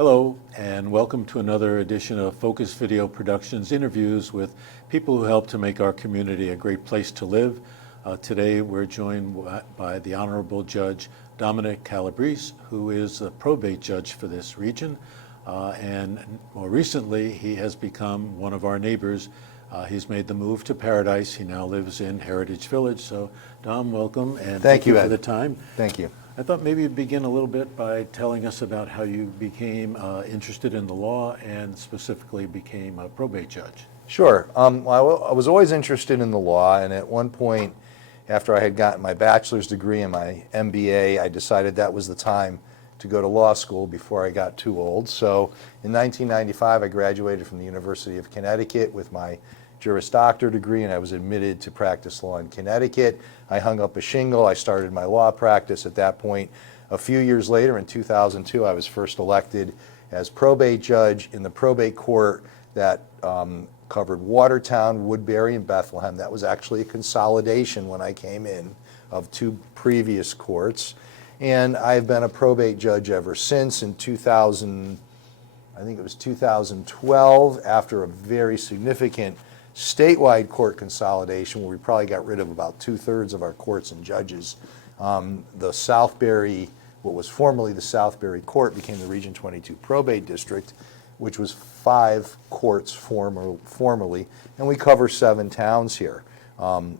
Hello, and welcome to another edition of Focus Video Productions interviews with people who help to make our community a great place to live. Today we're joined by the Honorable Judge Domenick Calabrese, who is the probate judge for this region. And more recently, he has become one of our neighbors. He's made the move to Paradise. He now lives in Heritage Village. So, Dom, welcome, and thank you Ed. for the time. Thank you. I thought maybe you'd begin a little bit by telling us about how you became interested in the law and specifically became a probate judge. Sure. Well, I was always interested in the law, and at one point, after I had gotten my bachelor's degree and my MBA, I decided that was the time to go to law school before I got too old. So in 1995, I graduated from the University of Connecticut with my Juris Doctor degree, and I was admitted to practice law in Connecticut. I hung up a shingle. I started my law practice at that point. A few years later, in 2002, I was first elected as probate judge in the probate court that covered Watertown, Woodbury, and Bethlehem. That was actually a consolidation when I came in of two previous courts. And I've been a probate judge ever since. In 2012, after a very significant statewide court consolidation where we probably got rid of about 2/3 of our courts and judges. The Southbury, what was formerly the Southbury Court, became the Region 22 Probate District, which was 5 courts formerly, and we cover 7 towns here.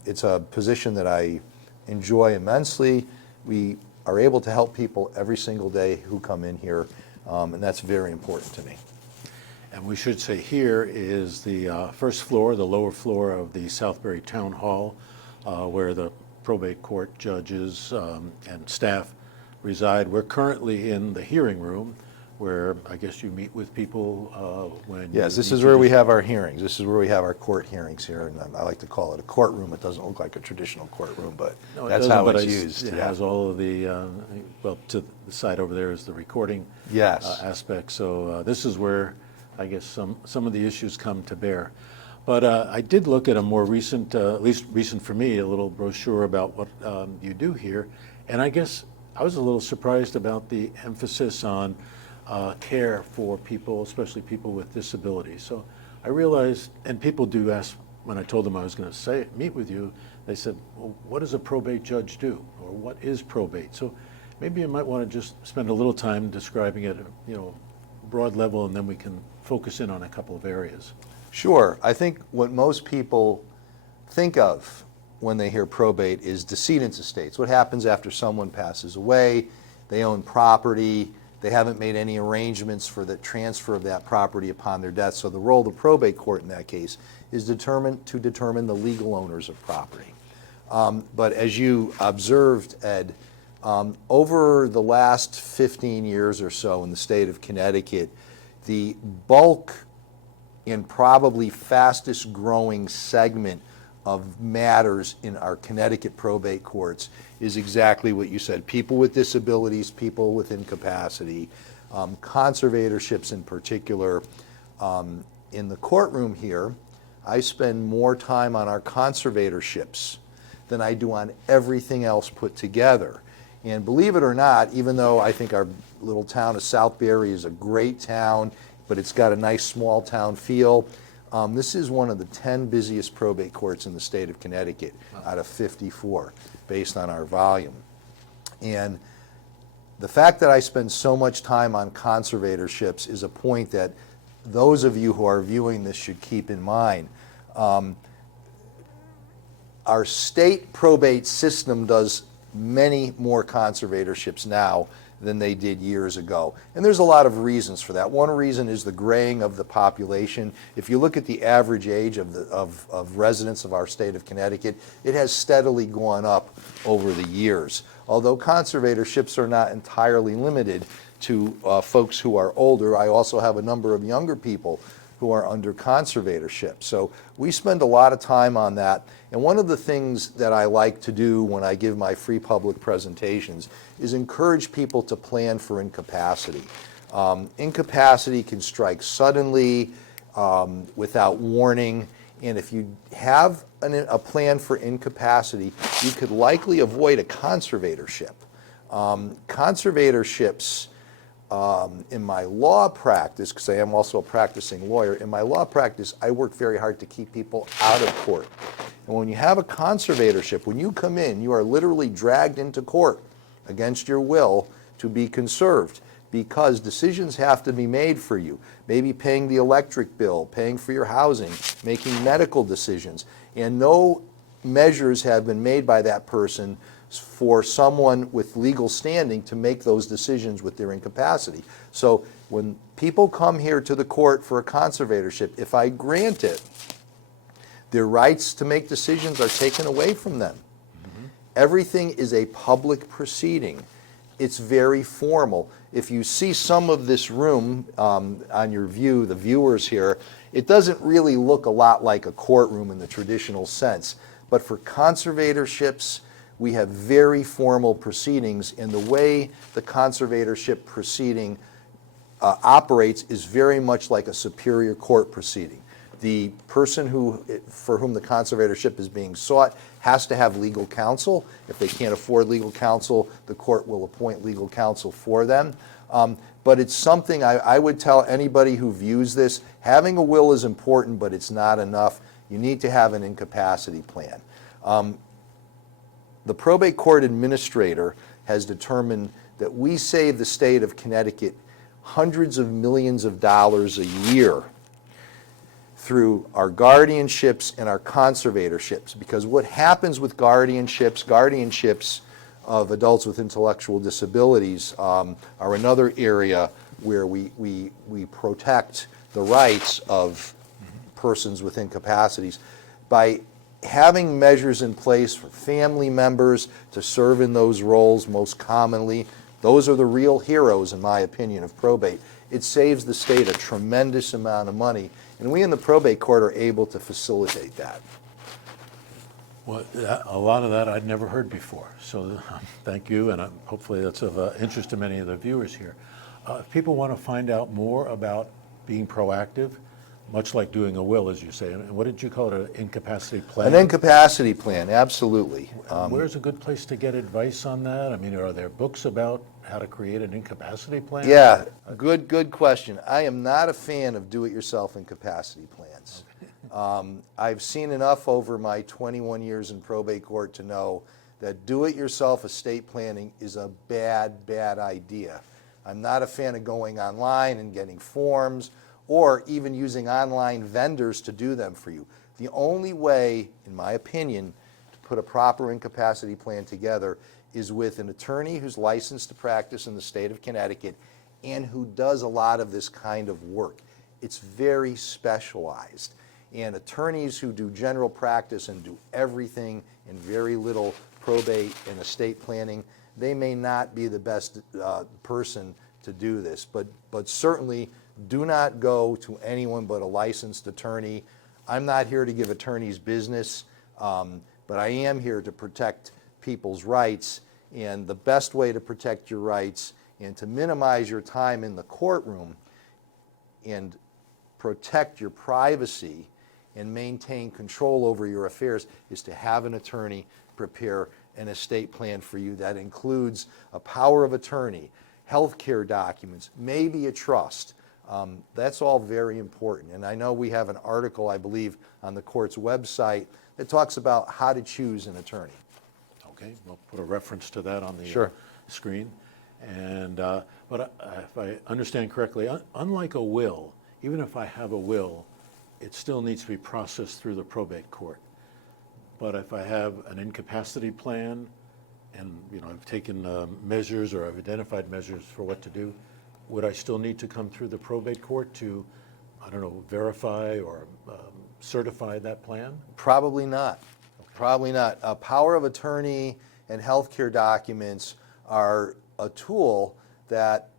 It's a position that I enjoy immensely. We are able to help people every single day who come in here, and that's very important to me. And we should say here is the first floor, the lower floor of the Southbury Town Hall, where the probate court judges and staff reside. We're currently in the hearing room, where I guess you meet with people when Yes, this is where we have our hearings. This is where we have our court hearings here, and I like to call it a courtroom. It doesn't look like a traditional courtroom, but no, that's how it's used. It has all of the, well, to the side over there is the recording aspect. So this is where I guess some of the issues come to bear. But I did look at a more recent, at least recent for me, a little brochure about what you do here. And I guess I was a little surprised about the emphasis on care for people, especially people with disabilities. So I realized, and people do ask, when I told them I was going to meet with you, they said, well, what does a probate judge do? Or what is probate? So maybe you might want to just spend a little time describing it, broad level, and then we can focus in on a couple of areas. Sure. I think what most people think of when they hear probate is decedent's estates. What happens after someone passes away? They own property. They haven't made any arrangements for the transfer of that property upon their death. So the role of the probate court in that case is to determine the legal owners of property. But as you observed, Ed, over the last 15 years or so in the state of Connecticut, the bulk and probably fastest growing segment of matters in our Connecticut probate courts is exactly what you said. People with disabilities, people with incapacity, conservatorships in particular. In the courtroom here, I spend more time on our conservatorships than I do on everything else put together. And believe it or not, even though I think our little town of Southbury is a great town, but it's got a nice small town feel, this is one of the 10 busiest probate courts in the state of Connecticut out of 54, based on our volume. And the fact that I spend so much time on conservatorships is a point that those of you who are viewing this should keep in mind. Our state probate system does many more conservatorships now than they did years ago. And there's a lot of reasons for that. One reason is the graying of the population. If you look at the average age of residents of our state of Connecticut, it has steadily gone up over the years. Although conservatorships are not entirely limited to folks who are older, I also have a number of younger people who are under conservatorship. So we spend a lot of time on that. And one of the things that I like to do when I give my free public presentations is encourage people to plan for incapacity. Incapacity can strike suddenly, without warning, and if you have a plan for incapacity, you could likely avoid a conservatorship. Conservatorships in my law practice, because I am also a practicing lawyer, in my law practice, I work very hard to keep people out of court. And when you have a conservatorship, when you come in, you are literally dragged into court against your will to be conserved, because decisions have to be made for you. Maybe paying the electric bill, paying for your housing, making medical decisions. And no measures have been made by that person for someone with legal standing to make those decisions with their incapacity. So when people come here to the court for a conservatorship, if I grant it, their rights to make decisions are taken away from them. Mm-hmm. Everything is a public proceeding. It's very formal. If you see some of this room on your view, the viewers here, it doesn't really look a lot like a courtroom in the traditional sense. But for conservatorships, we have very formal proceedings, and the way the conservatorship proceeding operates is very much like a superior court proceeding. The person for whom the conservatorship is being sought has to have legal counsel. If they can't afford legal counsel, the court will appoint legal counsel for them. But it's something I would tell anybody who views this, having a will is important, but it's not enough. You need to have an incapacity plan. The probate court administrator has determined that we save the state of Connecticut hundreds of millions of dollars a year through our guardianships and our conservatorships. Because what happens with guardianships of adults with intellectual disabilities are another area where we protect the rights of persons with incapacities by having measures in place for family members to serve in those roles most commonly. Those are the real heroes, in my opinion, of probate. It saves the state a tremendous amount of money, and we in the probate court are able to facilitate that. Well, a lot of that I'd never heard before, so thank you, and hopefully that's of interest to many of the viewers here. If people want to find out more about being proactive, much like doing a will, as you say, and what did you call it, an incapacity plan? An incapacity plan, absolutely. Where's a good place to get advice on that? I mean, are there books about how to create an incapacity plan? Yeah, good question. I am not a fan of do-it-yourself incapacity plans. Okay. I've seen enough over my 21 years in probate court to know that do-it-yourself estate planning is a bad idea. I'm not a fan of going online and getting forms or even using online vendors to do them for you. The only way, in my opinion, to put a proper incapacity plan together is with an attorney who's licensed to practice in the state of Connecticut and who does a lot of this kind of work. It's very specialized. And attorneys who do general practice and do everything and very little probate and estate planning, they may not be the best person to do this. But certainly, do not go to anyone but a licensed attorney. I'm not here to give attorneys business, but I am here to protect people's rights. And the best way to protect your rights and to minimize your time in the courtroom and protect your privacy and maintain control over your affairs is to have an attorney prepare an estate plan for you that includes a power of attorney, health care documents, maybe a trust. That's all very important. And I know we have an article, I believe, on the court's website that talks about how to choose an attorney. Okay, we'll put a reference to that on the Sure. screen. And but if I understand correctly, unlike a will, even if I have a will, it still needs to be processed through the probate court. But if I have an incapacity plan, and I've taken measures or I've identified measures for what to do, would I still need to come through the probate court to, verify or certify that plan? Probably not. Okay. Probably not. A power of attorney and healthcare documents are a tool that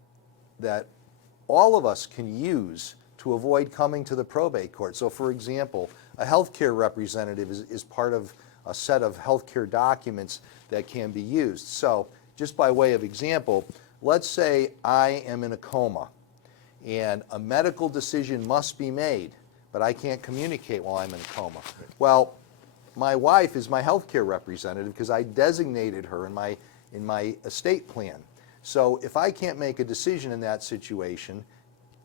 all of us can use to avoid coming to the probate court. So for example, a healthcare representative is part of a set of healthcare documents that can be used. So just by way of example, let's say I am in a coma and a medical decision must be made, but I can't communicate while I'm in a coma. Well, my wife is my healthcare representative because I designated her in my estate plan. So if I can't make a decision in that situation,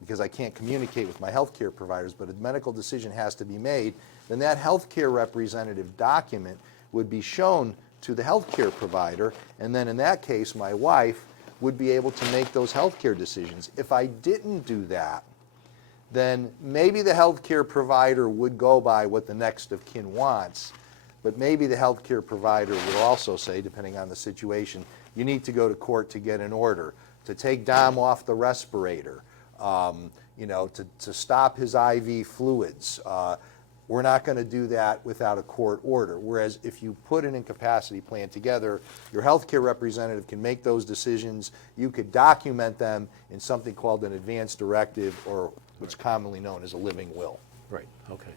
because I can't communicate with my healthcare providers, but a medical decision has to be made, then that healthcare representative document would be shown to the healthcare provider, and then in that case, my wife would be able to make those healthcare decisions. If I didn't do that, then maybe the healthcare provider would go by what the next of kin wants, but maybe the healthcare provider would also say, depending on the situation, you need to go to court to get an order, to take Dom off the respirator, to stop his IV fluids. We're not going to do that without a court order. Whereas if you put an incapacity plan together, your healthcare representative can make those decisions. You could document them in something called an advance directive, or what's commonly known as a living will. Right, okay.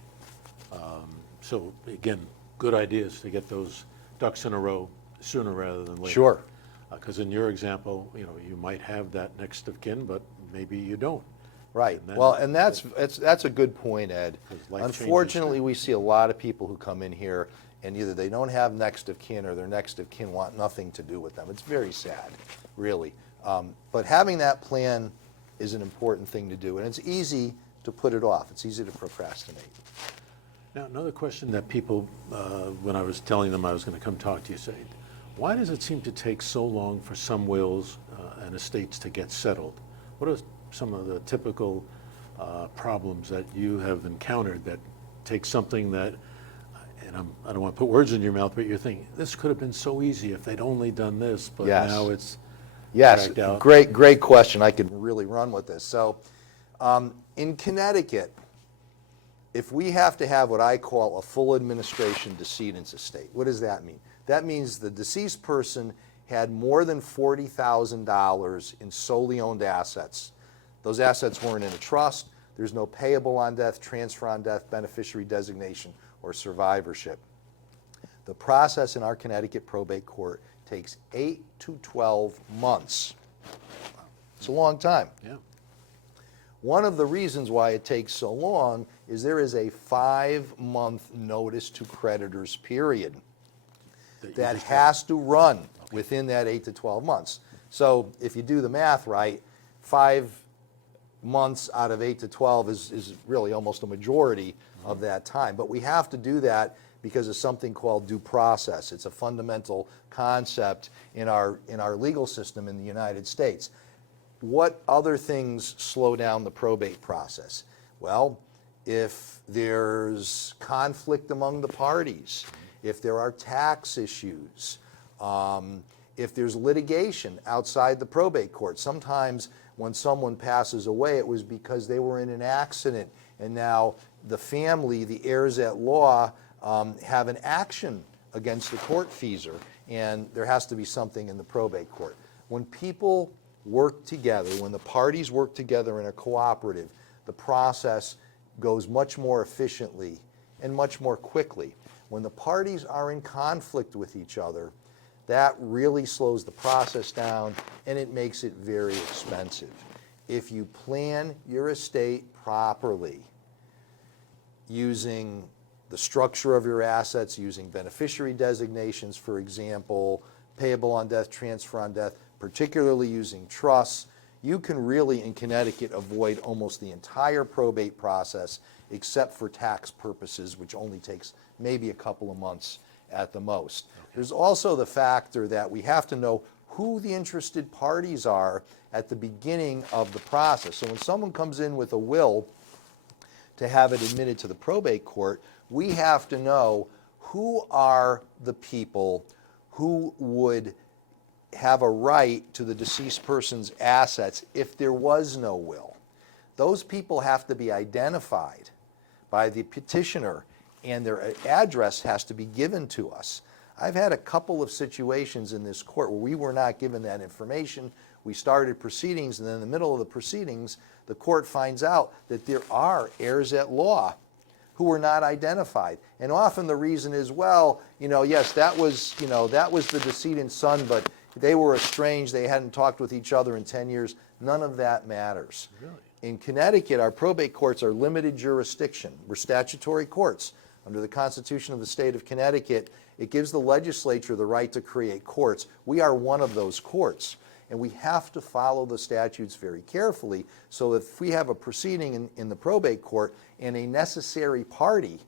So again, good ideas to get those ducks in a row sooner rather than later. Sure. Because in your example, you might have that next of kin, but maybe you don't. Right. Well, and that's a good point, Ed. Unfortunately, we see a lot of people who come in here and either they don't have next of kin or their next of kin want nothing to do with them. It's very sad, really. But having that plan is an important thing to do, and it's easy to put it off. It's easy to procrastinate. Now, another question that people, when I was telling them I was going to come talk to you, say, why does it seem to take so long for some wills and estates to get settled? What are some of the typical problems that you have encountered that take something that, and I don't want to put words in your mouth, but you're thinking, this could have been so easy if they'd only done this, but now it's dragged out. Great question. I could really run with this. So in Connecticut, if we have to have what I call a full administration decedent's estate, what does that mean? That means the deceased person had more than $40,000 in solely owned assets. Those assets weren't in a trust. There's no payable on death, transfer on death, beneficiary designation, or survivorship. The process in our Connecticut probate court takes 8 to 12 months. It's a long time. Yeah. One of the reasons why it takes so long is there is a 5-month notice to creditors period that has to run within that 8 to 12 months. So if you do the math right, 5 months out of 8 to 12 is really almost a majority of that time. But we have to do that because of something called due process. It's a fundamental concept in our legal system in the United States. What other things slow down the probate process? Well, if there's conflict among the parties, if there are tax issues, if there's litigation outside the probate court. Sometimes when someone passes away, it was because they were in an accident, and now the family, the heirs at law, have an action against the tortfeasor, and there has to be something in the probate court. When people work together, when the parties work together in a cooperative, the process goes much more efficiently and much more quickly. When the parties are in conflict with each other, that really slows the process down and it makes it very expensive. If you plan your estate properly, using the structure of your assets, using beneficiary designations, for example, payable on death, transfer on death, particularly using trusts, you can really, in Connecticut, avoid almost the entire probate process except for tax purposes, which only takes maybe a couple of months at the most. Okay. There's also the factor that we have to know who the interested parties are at the beginning of the process. So when someone comes in with a will to have it admitted to the probate court, we have to know who are the people who would have a right to the deceased person's assets if there was no will. Those people have to be identified by the petitioner, and their address has to be given to us. I've had a couple of situations in this court where we were not given that information. We started proceedings, and then in the middle of the proceedings, the court finds out that there are heirs at law who were not identified. And often the reason is, well, yes, that was the decedent's son, but they were estranged, they hadn't talked with each other in 10 years. None of that matters. Really? In Connecticut, our probate courts are limited jurisdiction. We're statutory courts. Under the Constitution of the state of Connecticut, it gives the legislature the right to create courts. We are one of those courts. And we have to follow the statutes very carefully. So if we have a proceeding in the probate court and a necessary party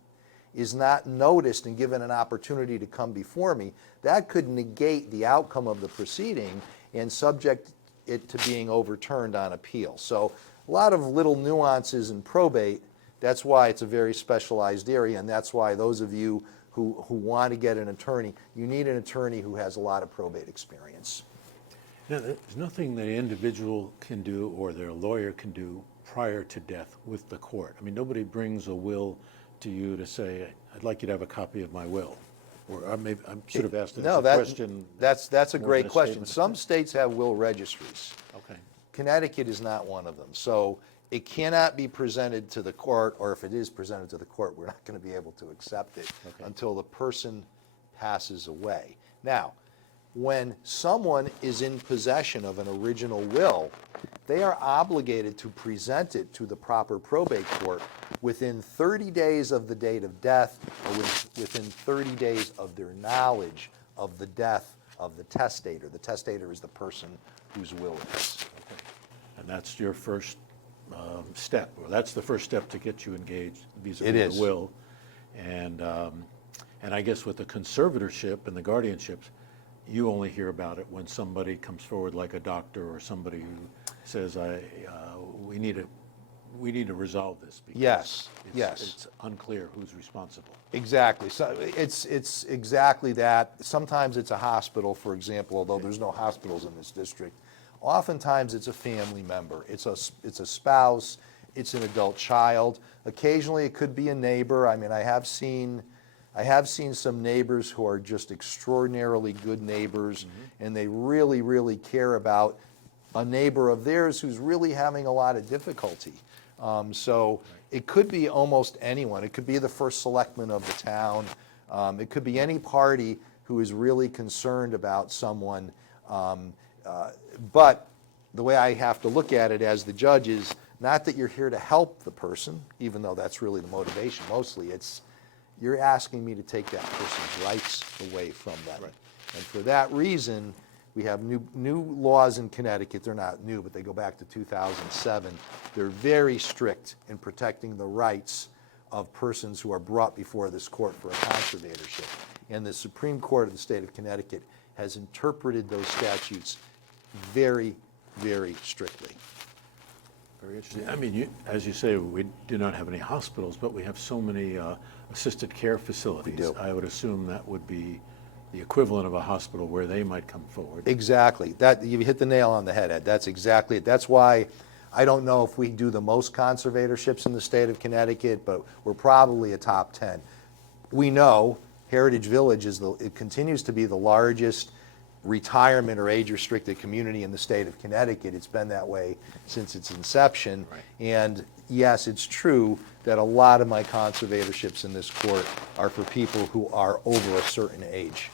is not noticed and given an opportunity to come before me, that could negate the outcome of the proceeding and subject it to being overturned on appeal. So a lot of little nuances in probate. That's why it's a very specialized area, and that's why those of you who want to get an attorney, you need an attorney who has a lot of probate experience. Now, there's nothing the individual can do or their lawyer can do prior to death with the court. I mean, nobody brings a will to you to say, I'd like you to have a copy of my will. Or maybe I should have asked this question. That's a great question. Statement. Some states have will registries. Okay. Connecticut is not one of them. So it cannot be presented to the court, or if it is presented to the court, we're not going to be able to accept it until the person passes away. Now, when someone is in possession of an original will, they are obligated to present it to the proper probate court within 30 days of the date of death, or within 30 days of their knowledge of the death of the testator. The testator is the person whose will it is. Okay. And that's your first step, or that's the first step to get you engaged vis-a-vis the will. And I guess with the conservatorship and the guardianships, you only hear about it when somebody comes forward, like a doctor or somebody who says, we need to resolve this because it's unclear who's responsible. Exactly. So it's exactly that. Sometimes it's a hospital, for example, although there's no hospitals in this district. Oftentimes it's a family member. It's a spouse. It's an adult child. Occasionally it could be a neighbor. I mean, I have seen some neighbors who are just extraordinarily good neighbors, and they really, really care about a neighbor of theirs who's really having a lot of difficulty. So it could be almost anyone. It could be the first selectman of the town. It could be any party who is really concerned about someone. But the way I have to look at it as the judge is not that you're here to help the person, even though that's really the motivation mostly. It's you're asking me to take that person's rights away from them. Right. And for that reason, we have new laws in Connecticut. They're not new, but they go back to 2007. They're very strict in protecting the rights of persons who are brought before this court for a conservatorship. And the Supreme Court of the state of Connecticut has interpreted those statutes very, very strictly. Very interesting. I mean, as you say, we do not have any hospitals, but we have so many assisted care facilities. We do. I would assume that would be the equivalent of a hospital where they might come forward. Exactly. That you hit the nail on the head, Ed. That's exactly it. That's why I don't know if we do the most conservatorships in the state of Connecticut, but we're probably a top 10. We know Heritage Village it continues to be the largest retirement or age-restricted community in the state of Connecticut. It's been that way since its inception. Right. And yes, it's true that a lot of my conservatorships in this court are for people who are over a certain age.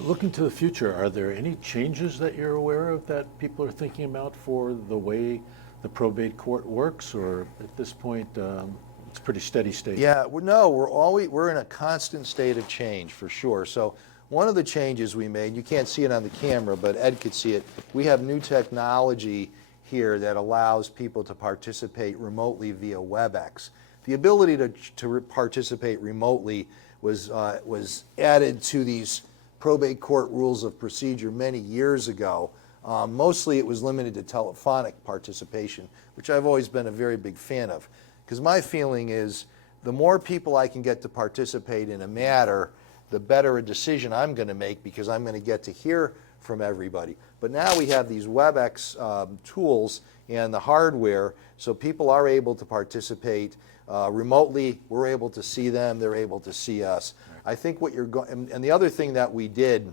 Looking to the future, are there any changes that you're aware of that people are thinking about for the way the probate court works, or at this point it's pretty steady state? Yeah, we're in a constant state of change for sure. So one of the changes we made, you can't see it on the camera, but Ed could see it. We have new technology here that allows people to participate remotely via WebEx. The ability to participate remotely was added to these probate court rules of procedure many years ago. Mostly it was limited to telephonic participation, which I've always been a very big fan of. Because my feeling is the more people I can get to participate in a matter, the better a decision I'm going to make, because I'm going to get to hear from everybody. But now we have these WebEx tools and the hardware, so people are able to participate remotely. We're able to see them, they're able to see us. I think what you're going, and the other thing that we did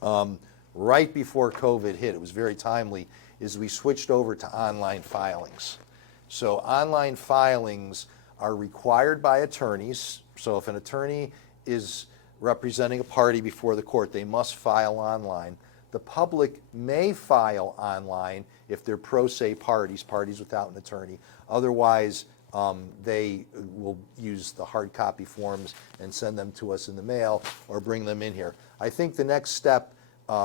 right before COVID hit, it was very timely, is we switched over to online filings. So online filings are required by attorneys. So if an attorney is representing a party before the court, they must file online. The public may file online if they're pro se parties without an attorney. Otherwise, they will use the hard copy forms and send them to us in the mail or bring them in here. I think the next step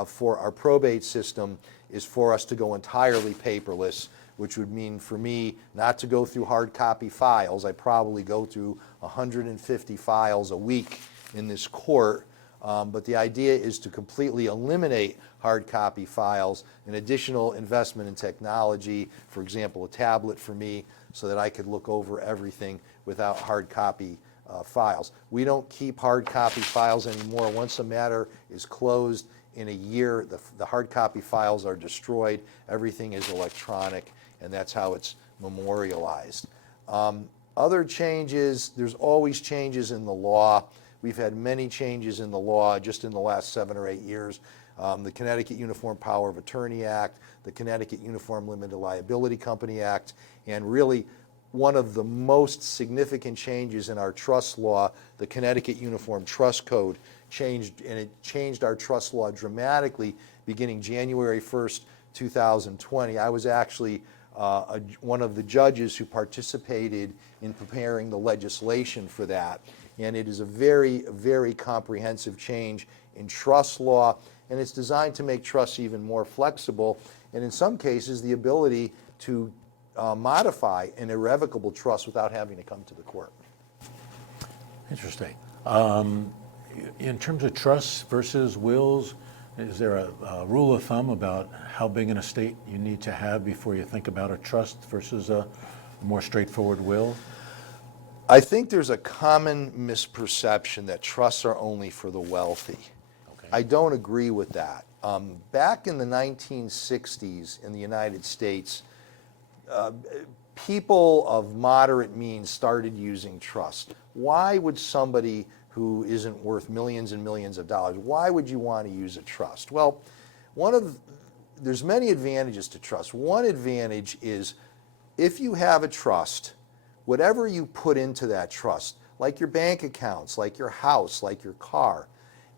for our probate system is for us to go entirely paperless, which would mean for me not to go through hard copy files. I probably go through 150 files a week in this court, but the idea is to completely eliminate hard copy files, an additional investment in technology, for example, a tablet for me, so that I could look over everything without hard copy files. We don't keep hard copy files anymore. Once a matter is closed in a year, the hard copy files are destroyed. Everything is electronic, and that's how it's memorialized. Other changes, there's always changes in the law. We've had many changes in the law just in the last 7 or 8 years. The Connecticut Uniform Power of Attorney Act, the Connecticut Uniform Limited Liability Company Act, and really one of the most significant changes in our trust law, the Connecticut Uniform Trust Code, changed our trust law dramatically beginning January 1st, 2020. I was actually one of the judges who participated in preparing the legislation for that. And it is a very, very comprehensive change in trust law, and it's designed to make trusts even more flexible, and in some cases the ability to modify an irrevocable trust without having to come to the court. Interesting. In terms of trusts versus wills, is there a rule of thumb about how big an estate you need to have before you think about a trust versus a more straightforward will? I think there's a common misperception that trusts are only for the wealthy. Okay. I don't agree with that. Back in the 1960s in the United States, people of moderate means started using trust. Why would somebody who isn't worth millions and millions of dollars, why would you want to use a trust? Well, there's many advantages to trust. One advantage is if you have a trust, whatever you put into that trust, like your bank accounts, like your house, like your car,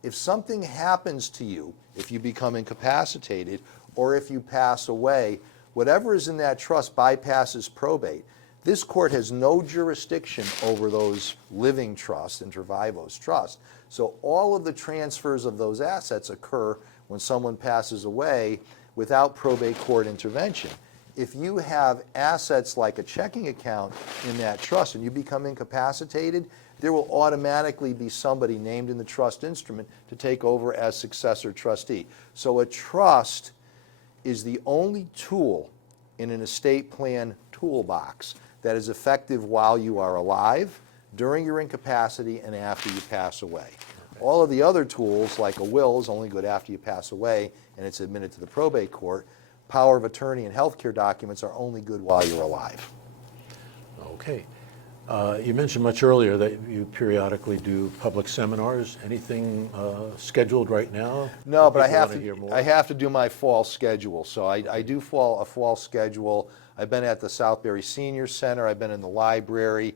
if something happens to you, if you become incapacitated, or if you pass away, whatever is in that trust bypasses probate. This court has no jurisdiction over those living trusts, inter vivos trusts. So all of the transfers of those assets occur when someone passes away without probate court intervention. If you have assets like a checking account in that trust and you become incapacitated, there will automatically be somebody named in the trust instrument to take over as successor trustee. So a trust is the only tool in an estate plan toolbox that is effective while you are alive, during your incapacity, and after you pass away. Okay. All of the other tools, like a will, is only good after you pass away and it's admitted to the probate court. Power of attorney and healthcare documents are only good while you're alive. Okay. You mentioned much earlier that you periodically do public seminars. Anything scheduled right now? No, but I have to do my fall schedule. So I do a fall schedule. I've been at the Southbury Senior Center. I've been in the library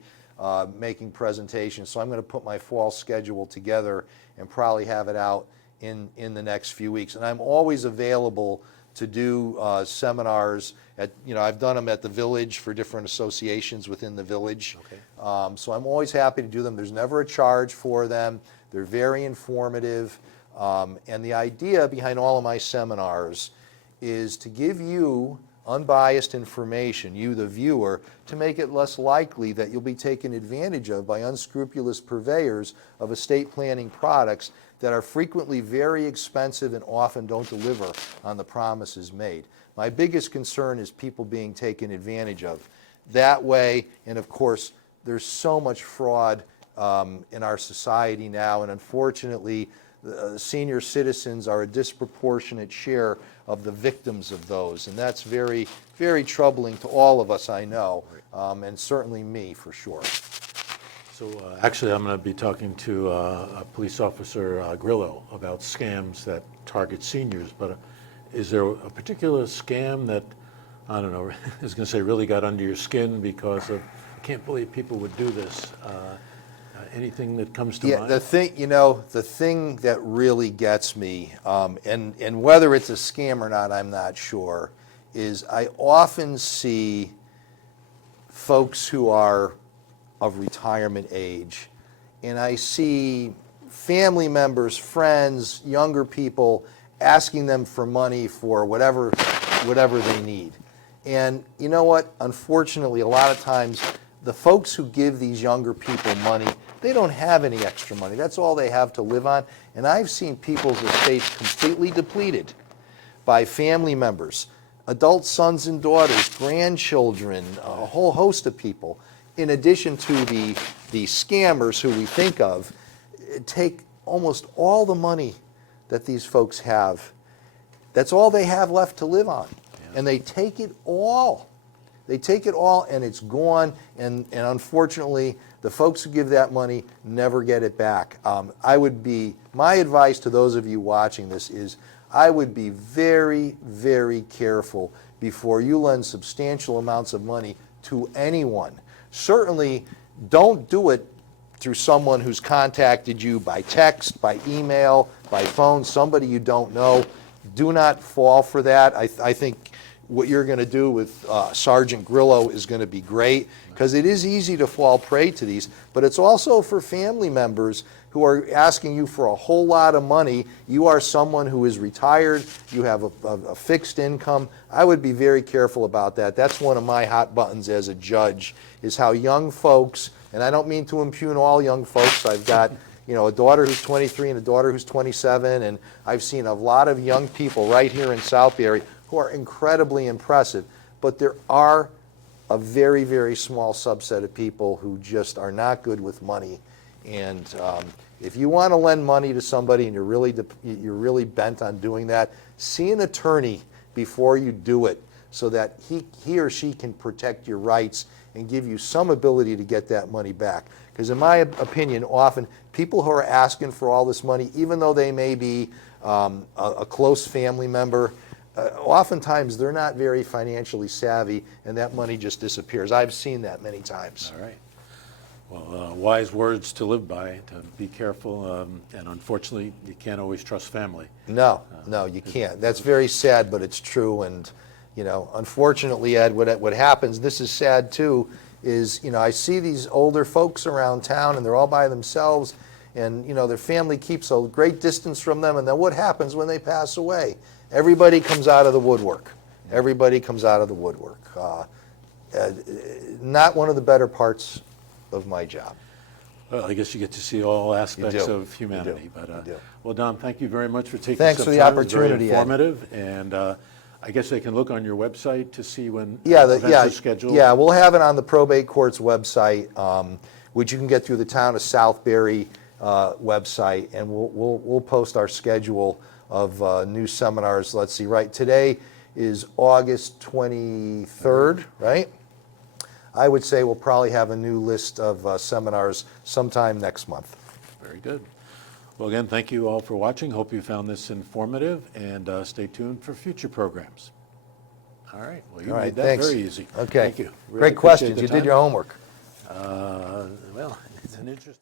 making presentations. So I'm going to put my fall schedule together and probably have it out in the next few weeks. And I'm always available to do seminars. I've done them at the Village for different associations within the Village. Okay. So I'm always happy to do them. There's never a charge for them. They're very informative. And the idea behind all of my seminars is to give you unbiased information, you the viewer, to make it less likely that you'll be taken advantage of by unscrupulous purveyors of estate planning products that are frequently very expensive and often don't deliver on the promises made. My biggest concern is people being taken advantage of that way, and of course there's so much fraud in our society now, and unfortunately senior citizens are a disproportionate share of the victims of those, and that's very, very troubling to all of us, I know, and certainly me for sure. So actually I'm going to be talking to a police officer, Grillo, about scams that target seniors, but is there a particular scam that, I don't know, I was going to say really got under your skin because of, I can't believe people would do this. Anything that comes to mind? The thing that really gets me, and whether it's a scam or not, I'm not sure, is I often see folks who are of retirement age, and I see family members, friends, younger people asking them for money for whatever they need. And you know what? Unfortunately, a lot of times, the folks who give these younger people money, they don't have any extra money. That's all they have to live on. And I've seen people's estates completely depleted by family members, adult sons and daughters, grandchildren, a whole host of people, in addition to the scammers who we think of, take almost all the money that these folks have. That's all they have left to live on. Yeah. And they take it all. They take it all and it's gone, and unfortunately, the folks who give that money never get it back. My advice to those of you watching this is, I would be very, very careful before you lend substantial amounts of money to anyone. Certainly, don't do it through someone who's contacted you by text, by email, by phone, somebody you don't know. Do not fall for that. I think what you're going to do with Sergeant Grillo is going to be great, because it is easy to fall prey to these, but it's also for family members who are asking you for a whole lot of money. You are someone who is retired, you have a fixed income. I would be very careful about that. That's one of my hot buttons as a judge, is how young folks, and I don't mean to impugn all young folks. I've got a daughter who's 23 and a daughter who's 27, and I've seen a lot of young people right here in Southbury who are incredibly impressive, but there are a very, very small subset of people who just are not good with money. And if you want to lend money to somebody and you're really bent on doing that, see an attorney before you do it, so that he or she can protect your rights and give you some ability to get that money back. Because in my opinion, often people who are asking for all this money, even though they may be a close family member, oftentimes they're not very financially savvy, and that money just disappears. I've seen that many times. All right. Well, wise words to live by, to be careful, and unfortunately, you can't always trust family. No, you can't. That's very sad, but it's true. And unfortunately, Ed, what happens, this is sad too, is I see these older folks around town, and they're all by themselves, and their family keeps a great distance from them, and then what happens when they pass away? Everybody comes out of the woodwork. Everybody comes out of the woodwork. Not one of the better parts of my job. Well, I guess you get to see all aspects of humanity. Well, Don, thank you very much for taking Thanks some for the time. opportunity. It's very informative, and I guess they can look on your website to see when events are scheduled. Yeah, we'll have it on the probate court's website, which you can get through the Town of Southbury website, and we'll post our schedule of new seminars. Let's see, right, today is August 23rd, right? I would say we'll probably have a new list of seminars sometime next month. Very good. Well, again, thank you all for watching. Hope you found this informative, and stay tuned for future programs. All right. Well, you made that thanks. very easy. Okay. Thank you. Really Great questions. You the did your homework. Well, it's an interesting...